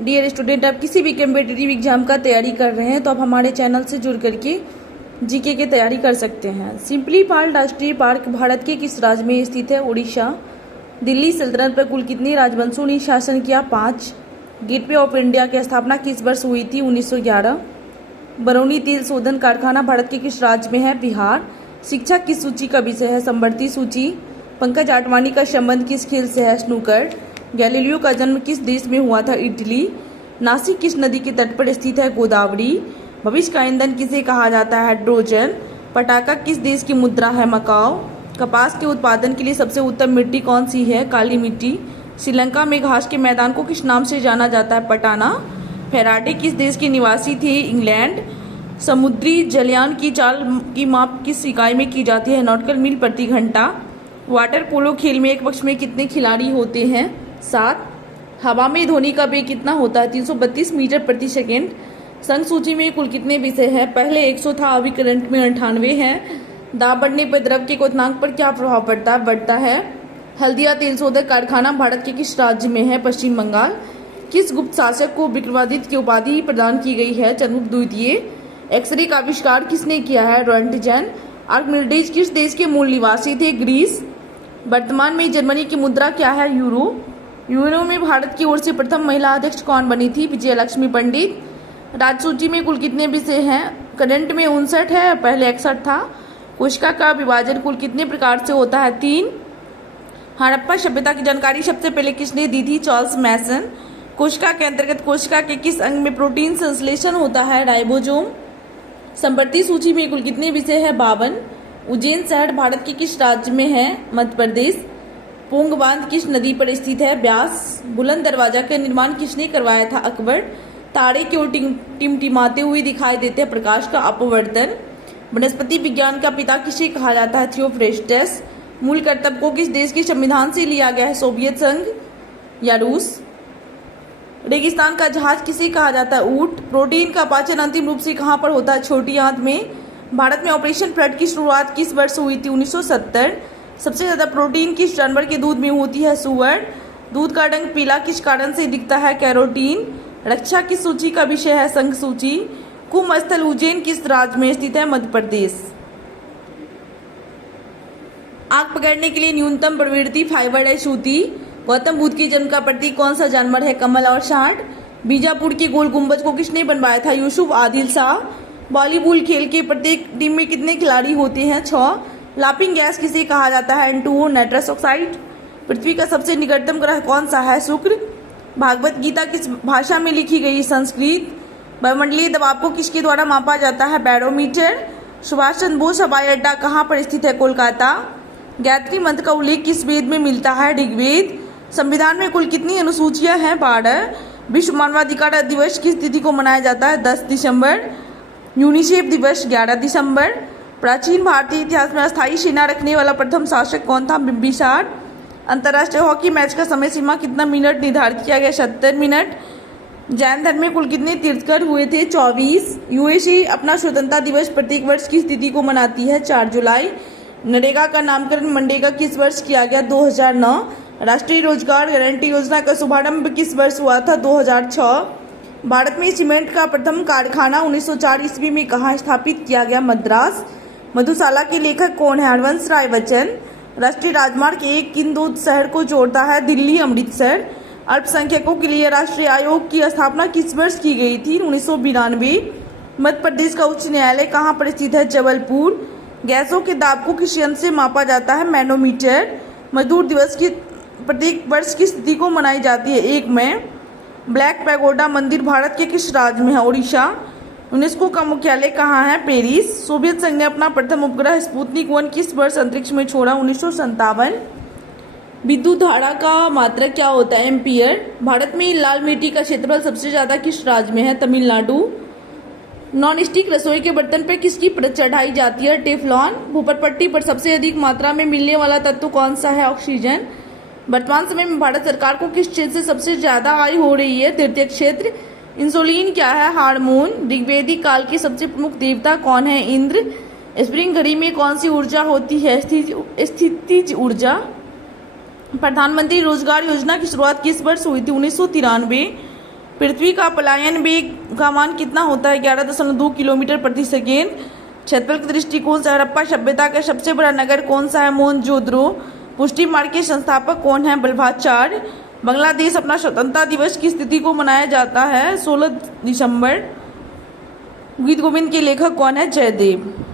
Dear student, आप किसी भी कम्पिटिटिव एग्जाम का तैयारी कर रहे हैं तो आप हमारे चैनल से जुड़ करके जीके की तैयारी कर सकते हैं। सिंपली पाल राष्ट्रीय पार्क भारत के किस राज्य में स्थित है? उड़ीसा। दिल्ली सल्तनत पर कुल कितने राजवंशों ने शासन किया? 5। गेटवे ऑफ इंडिया की स्थापना किस वर्ष हुई थी? 1911। बरौनी तेल शोधन कारखाना भारत के किस राज्य में है? बिहार। शिक्षा किस सूची का विषय है? समवर्ती सूची। पंकज आडवाणी का संबंध किस खेल से है? स्नूकर। गैलीलियो का जन्म किस देश में हुआ था? इटली। नासिक किस नदी के तट पर स्थित है? गोदावरी। भविष्य का ईंधन किसे कहा जाता है? हाइड्रोजन। पटाखा किस देश की मुद्रा है? मकाओ। कपास के उत्पादन के लिए सबसे उत्तम मिट्टी कौन सी है? काली मिट्टी। श्रीलंका में घास के मैदान को किस नाम से जाना जाता है? पटाना। फेराडे किस देश के निवासी थे? इंग्लैंड। समुद्री जलयान की चाल की माप किस इकाई में की जाती है? नॉटिकल मील प्रति घंटा। वाटर पोलो खेल में एक पक्ष में कितने खिलाड़ी होते हैं? 7। हवा में ध्वनि का वेग कितना होता है? 332 मीटर प्रति सेकेंड। संघ सूची में कुल कितने विषय हैं? पहले 100 था, अभी करंट में 98 हैं। दाब बढ़ने पर द्रव के क्वथनांक पर क्या प्रभाव पड़ता है? बढ़ता है। हल्दिया तेल शोधक कारखाना भारत के किस राज्य में है? पश्चिम बंगाल। किस गुप्त शासक को विक्रमादित्य की उपाधि प्रदान की गई है? चंद्रगुप्त द्वितीय। एक्सरे का आविष्कार किसने किया है? रोएंटजन। आर्किमिडीज किस देश के मूल निवासी थे? ग्रीस। वर्तमान में जर्मनी की मुद्रा क्या है? यूरो। यूरो में भारत की ओर से प्रथम महिला अध्यक्ष कौन बनी थी? विजयलक्ष्मी पंडित। राज्य सूची में कुल कितने विषय हैं? करंट में 59 है, पहले 61 था। कोशिका का विभाजन कुल कितने प्रकार से होता है? 3। हड़प्पा सभ्यता की जानकारी सबसे पहले किसने दी थी? चार्ल्स मैसन। कोशिका के अंतर्गत कोशिका के किस अंग में प्रोटीन संश्लेषण होता है? राइबोसोम। संपत्ति सूची में कुल कितने विषय है? 52। उज्जैन शहर भारत के किस राज्य में है? मध्य प्रदेश। पोंग बांध किस नदी पर स्थित है? ब्यास। बुलंद दरवाजा का निर्माण किसने करवाया था? अकबर। तारे क्यों टिमटिमाते हुए दिखाई देते हैं? प्रकाश का अपवर्तन। वनस्पति विज्ञान का पिता किसे कहा जाता है? थियोफ्रेस्टस। मूल कर्तव्य को किस देश के संविधान से लिया गया है? सोवियत संघ या रूस। रेगिस्तान का जहाज किसे कहा जाता है? ऊंट। प्रोटीन का पाचन अंतिम रूप से कहाँ पर होता है? छोटी आंत में। भारत में ऑपरेशन फ्लड की शुरुआत किस वर्ष हुई थी? 1970। सबसे ज्यादा प्रोटीन किस जानवर के दूध में होती है? सुअर। दूध का रंग पीला किस कारण से दिखता है? कैरोटीन। रक्षा किस सूची का विषय है? संघ सूची। कुंभ स्थल उज्जैन किस राज्य में स्थित है? मध्य प्रदेश। आग पकड़ने के लिए न्यूनतम प्रवृत्ति फाइबर है? सूती। गौतम बुद्ध की जन्म का प्रतीक कौन सा जानवर है? कमल और सांड। बीजापुर के गोल गुंबज को किसने बनवाया था? यूसुफ आदिल शाह। वॉलीबॉल खेल के प्रत्येक टीम में कितने खिलाड़ी होते हैं? 6। लाफिंग गैस किसे कहा जाता है? N2O, nitrous oxide. पृथ्वी का सबसे निकटतम ग्रह कौन सा है? शुक्र। भागवत गीता किस भाषा में लिखी गई? संस्कृत। वायुमंडलीय दबाव को किसके द्वारा मापा जाता है? बैरोमीटर। सुभाष चंद्र बोस हवाई अड्डा कहाँ पर स्थित है? कोलकाता। गायत्री मंत्र का उल्लेख किस वेद में मिलता है? ऋग्वेद। संविधान में कुल कितनी अनुसूचियां हैं? 12। विश्व मानवाधिकार दिवस किस तिथि को मनाया जाता है? 10 दिसंबर। यूनिसेफ दिवस 11 दिसंबर। प्राचीन भारतीय इतिहास में अस्थायी सेना रखने वाला प्रथम शासक कौन था? बिम्बिसार। अंतर्राष्ट्रीय हॉकी मैच का समय सीमा कितना मिनट निर्धारित किया गया? 70 मिनट। जैन धर्म में कुल कितने तीर्थंकर हुए थे? 24। यूएसए अपना स्वतंत्रता दिवस प्रत्येक वर्ष किस तिथि को मनाती है? 4 जुलाई। नरेगा का नामकरण मनरेगा किस वर्ष किया गया? 2009। राष्ट्रीय रोजगार गारंटी योजना का शुभारंभ किस वर्ष हुआ था? 2006। भारत में सीमेंट का प्रथम कारखाना 1904 ईस्वी में कहाँ स्थापित किया गया? मद्रास। मधुशाला के लेखक कौन है? हरवंश राय बच्चन। राष्ट्रीय राजमार्ग एक किन दो शहर को जोड़ता है? दिल्ली अमृतसर। अल्पसंख्यकों के लिए राष्ट्रीय आयोग की स्थापना किस वर्ष की गई थी? 1992। मध्य प्रदेश का उच्च न्यायालय कहाँ पर स्थित है? जबलपुर। गैसों के दाब को किस यंत्र से मापा जाता है? मैनोमीटर। मजदूर दिवस की प्रत्येक वर्ष किस तिथि को मनाई जाती है? 1 मई। ब्लैक पैगोडा मंदिर भारत के किस राज्य में है? उड़ीसा। यूनेस्को का मुख्यालय कहाँ है? पेरिस। सोवियत संघ ने अपना प्रथम उपग्रह स्पुतनिक 1 किस वर्ष अंतरिक्ष में छोड़ा? 1957। विद्युत धारा का मात्रक क्या होता है? एम्पियर। भारत में लाल मिट्टी का क्षेत्रफल सबसे ज्यादा किस राज्य में है? तमिलनाडु। नॉन स्टिक रसोई के बर्तन पर किसकी परत चढ़ाई जाती है? टेफलॉन। भूपटपट्टी पर सबसे अधिक मात्रा में मिलने वाला तत्व कौन सा है? ऑक्सीजन। वर्तमान समय में भारत सरकार को किस क्षेत्र से सबसे ज्यादा आय हो रही है? तृतीय क्षेत्र। इंसुलिन क्या है? हार्मोन। ऋग्वेदिक काल के सबसे प्रमुख देवता कौन है? इंद्र। स्प्रिंग घड़ी में कौन सी ऊर्जा होती है? स्थितिज ऊर्जा। प्रधानमंत्री रोजगार योजना की शुरुआत किस वर्ष हुई थी? 1993। पृथ्वी का पलायन वेग का मान कितना होता है? 11.2 किलोमीटर प्रति सेकेंड। क्षेत्रफल के दृष्टिकोण से हड़प्पा सभ्यता का सबसे बड़ा नगर कौन सा है? मोहनजोदड़ो। पुष्टि मार्ग के संस्थापक कौन है? वल्लभाचार्य। बांग्लादेश अपना स्वतंत्रता दिवस की तिथि को मनाया जाता है? 16 दिसंबर। गीत गोविंद के लेखक कौन है? जयदेव।